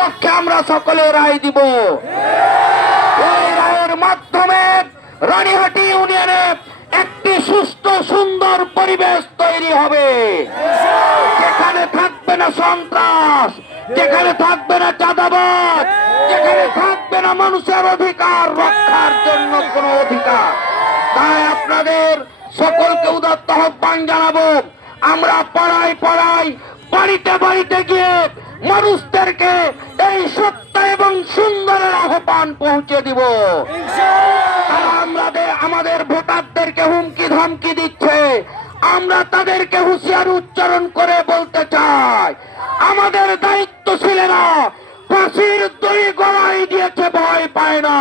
পক্ষে আমরা সকলে রায় দিব। এই রায়ের মাধ্যমে রানীহাটি ইউনিয়নে একটি সুস্থ সুন্দর পরিবেশ তৈরি হবে, যেখানে থাকবে না সন্ত্রাস, যেখানে থাকবে না চাঁদাবাজ, যেখানে থাকবে না মানুষের অধিকার রক্ষার জন্য কোন অধিকার। তাই আপনাদের সকলকে উদাত্ত আহ্বান জানাবো, আমরা পাড়ায় পাড়ায় বাড়িতে বাড়িতে গিয়ে মানুষদেরকে এই সত্য এবং সুন্দরের আহ্বান পৌঁছে দিব। আমাদের ভোটারদেরকে হুমকি ধমকি দিচ্ছে, আমরা তাদেরকে হুঁশিয়ারি উচ্চারণ করে বলতে চাই, আমাদের দায়িত্বশীলেরা ফাঁসির দড়ি গলায় দিয়েছে, ভয় পায় না।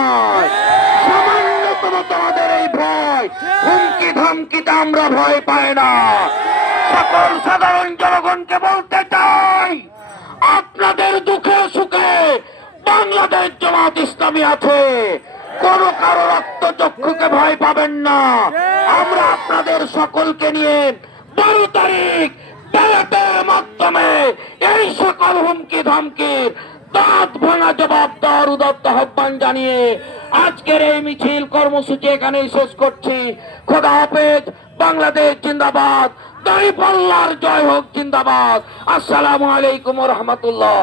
সামান্যতম তোমাদের এই ভয়, হুমকি ধমকিতে আমরা ভয় পাই না। সকল সাধারণ জনগণকে বলতে চাই, আপনাদের দুঃখে সুখে বাংলাদেশ জামাত ইসলামী আছে, কোন কারো রক্তচক্ষুকে ভয় পাবেন না। আমরা আপনাদের সকলকে নিয়ে 12 তারিখ ব্যালটের মাধ্যমে এই সকল হুমকি ধমকি দাঁত ভাঙা জবাব দেওয়ার উদাত্ত আহ্বান জানিয়ে আজকের এই মিছিল কর্মসূচি এখানেই শেষ করছি। খোদা হাফেজ। বাংলাদেশ জিন্দাবাদ। দাঁড়িপাল্লার জয় হোক জিন্দাবাদ। আসসালামু আলাইকুম ওয়া রাহমাতুল্লাহ।